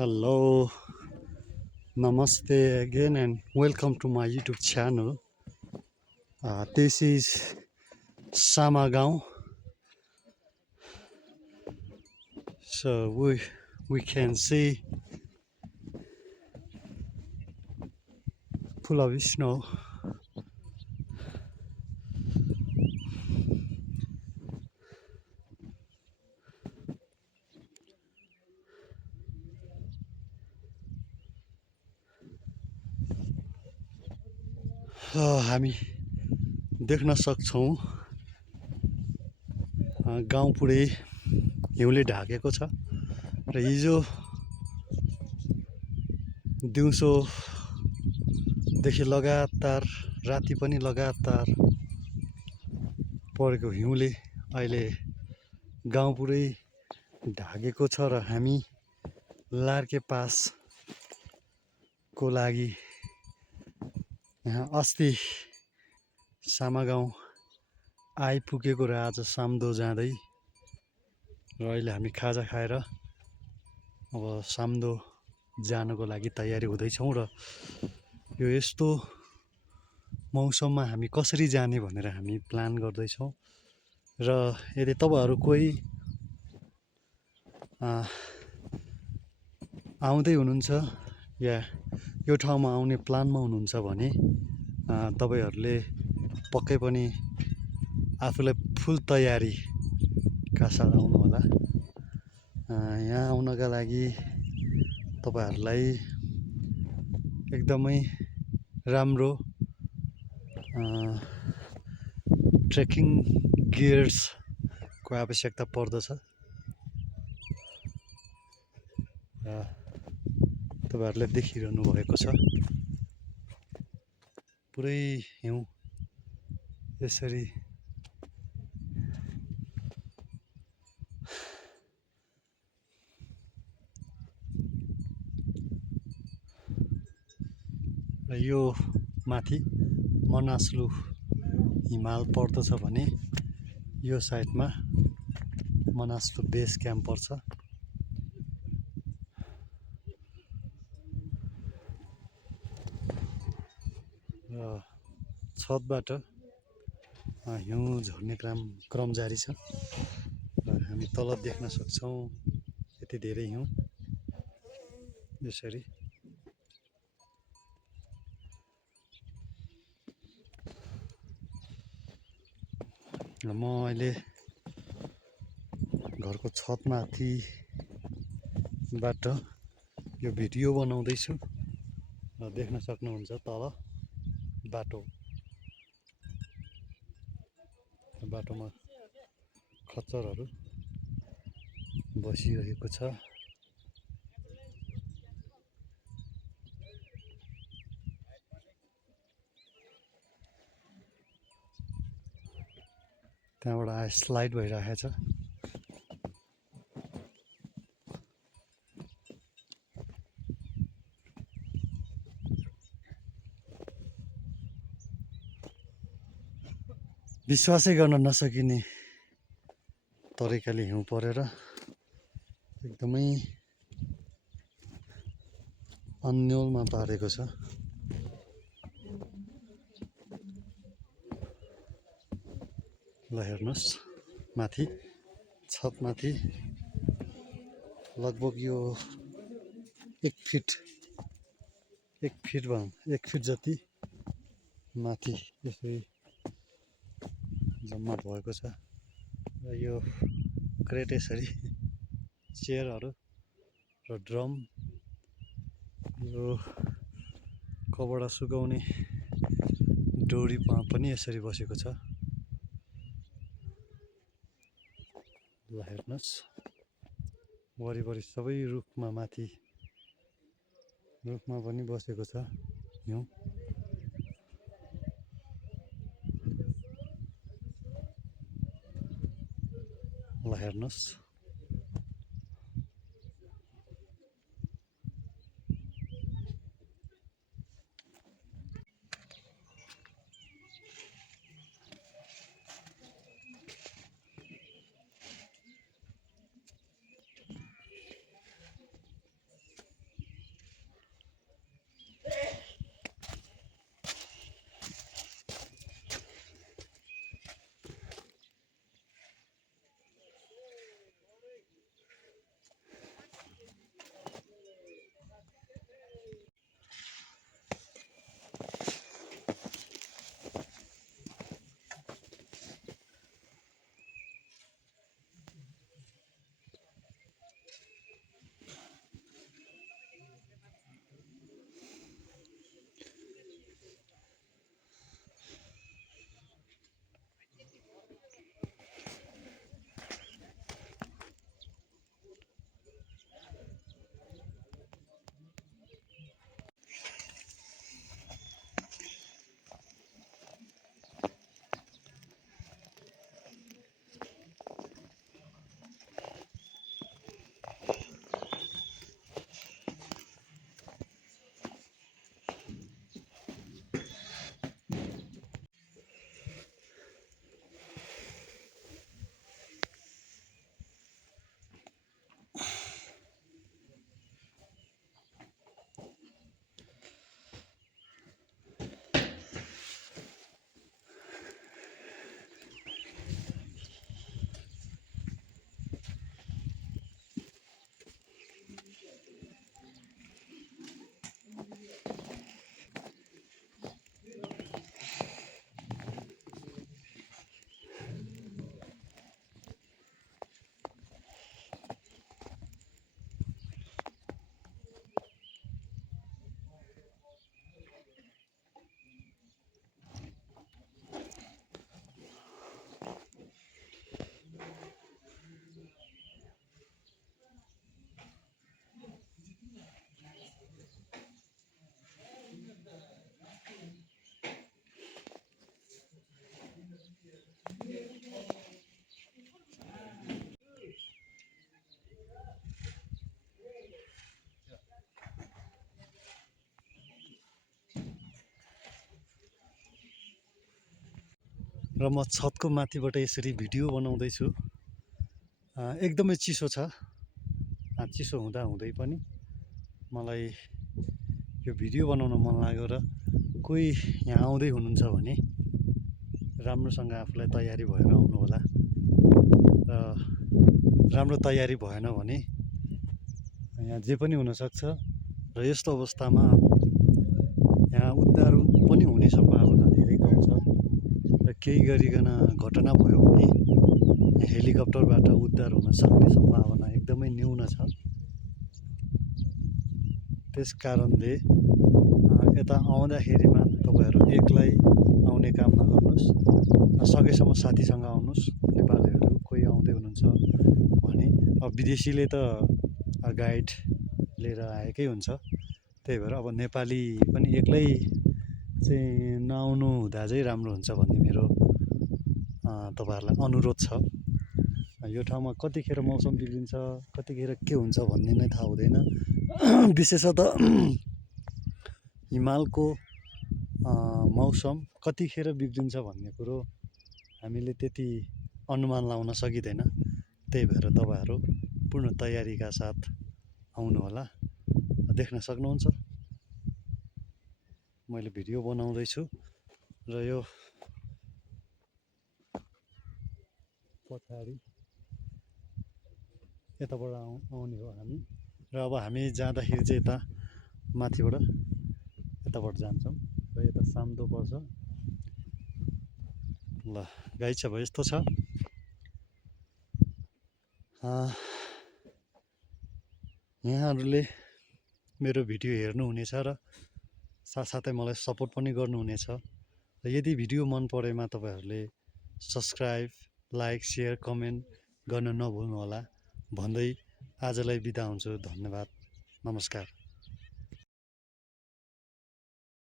Hello, namaste again, and welcome to my YouTube channel. This is Samagaon. So we can see full of snow. हामी देख्न सक्छौँ गाउँ पुरै हिउँले ढाकेको छ र हिजो दिउँसोदेखि लगातार राति पनि लगातार परेको हिउँले अहिले गाउँ पुरै ढाकेको छ र हामी लार्के पासको लागि यहाँ अस्ति सामागाउँ आइपुगेको र आज साम्दो जाँदै र अहिले हामी खाजा खाएर अब साम्दो जानको लागि तयारी हुँदैछौँ र यो यस्तो मौसममा हामी कसरी जाने भनेर हामी प्लान गर्दैछौँ र यदि तपाईँहरू कोही आउँदै हुनुहुन्छ या यो ठाउँमा आउने प्लानमा हुनुहुन्छ भने तपाईँहरूले पक्कै पनि आफूलाई फुल तयारीका साथ आउनुहोला। यहाँ आउनका लागि तपाईँहरूलाई एकदमै राम्रो ट्रेकिङ गियर्सको आवश्यकता पर्दछ। तपाईँहरूले देखिरहनु भएको छ पुरै हिउँ यसरी र यो माथि मनासलु हिमाल पर्दछ भने यो साइडमा मनासलु बेस क्याम्प पर्छ। र छतबाट हिउँ झर्ने क्रम जारी छ र हामी तल देख्न सक्छौँ यति धेरै हिउँ यसरी म अहिले घरको छतमाथिबाट यो भिडियो बनाउँदैछु र देख्न सक्नुहुन्छ तल बाटोमा खच्चरहरू बसिरहेको छ। त्यहाँबाट स्लाइड भइरहेको छ। विश्वासै गर्न नसकिने तरिकाले हिउँ परेर एकदमै अन्यलमा पारेको छ। ल हेर्नुहोस् माथि छतमाथि लगभग यो 1 फिट जति माथि यसरी जम्मा भएको छ र यो क्रेट यसरी चेयरहरू र ड्रम यो कपडा सुकाउने डोरीमा पनि यसरी बसेको छ। ल हेर्नुहोस् वरिपरि सबै रुखमा पनि बसेको छ हिउँ। ल हेर्नुहोस् र म छतको माथिबाट यसरी भिडियो बनाउँदैछु। एकदमै चिसो छ। चिसो हुँदा हुँदै पनि मलाई यो भिडियो बनाउन मन लाग्यो र कोही यहाँ आउँदै हुनुहुन्छ भने राम्रोसँग आफूलाई तयारी भएर आउनु होला। र राम्रो तयारी भएन भने यहाँ जे पनि हुनसक्छ र यस्तो अवस्थामा यहाँ उद्धार पनि हुने सम्भावना धेरै कम छ र केही गरिकन घटना भयो भने हेलिकप्टरबाट उद्धार हुन सक्ने सम्भावना एकदमै न्यून छ। त्यस कारणले यता आउँदाखेरिमा तपाईँहरू एक्लै आउने काम नगर्नुहोस्, सकेसम्म साथीसँग आउनुहोस्। नेपालीहरू कोही आउँदै हुनुहुन्छ भने अब विदेशीले त गाइड लिएर आएकै हुन्छ, त्यही भएर अब नेपाली पनि एक्लै चाहिँ नआउनु हुँदा चाहिँ राम्रो हुन्छ भन्ने मेरो तपाईँहरूलाई अनुरोध छ। यो ठाउँमा कतिखेर मौसम बिग्रिन्छ, कतिखेर के हुन्छ भन्ने नै थाहा हुँदैन। विशेषतः हिमालको मौसम कतिखेर बिग्रिन्छ भन्ने कुरो हामीले त्यति अनुमान लाउन सकिँदैन। त्यही भएर तपाईँहरू पूर्ण तयारीका साथ आउनुहोला। देख्न सक्नुहुन्छ मैले भिडियो बनाउँदैछु र यो पछाडि यताबाट आउने हो हामी। र अब हामी जाँदाखेरि चाहिँ यता माथिबाट यताबाट जान्छौँ र यता साम्दो पर्छ। ल गाइस अब यस्तो छ। यहाँहरूले मेरो भिडियो हेर्नुहुनेछ र साथसाथै मलाई सपोर्ट पनि गर्नुहुनेछ। र यदि भिडियो मन परेमा तपाईँहरूले सब्सक्राइब, लाइक, सेयर, कमेन्ट गर्न नभुल्नुहोला भन्दै आजलाई बिदा हुन्छु। धन्यवाद, नमस्कार।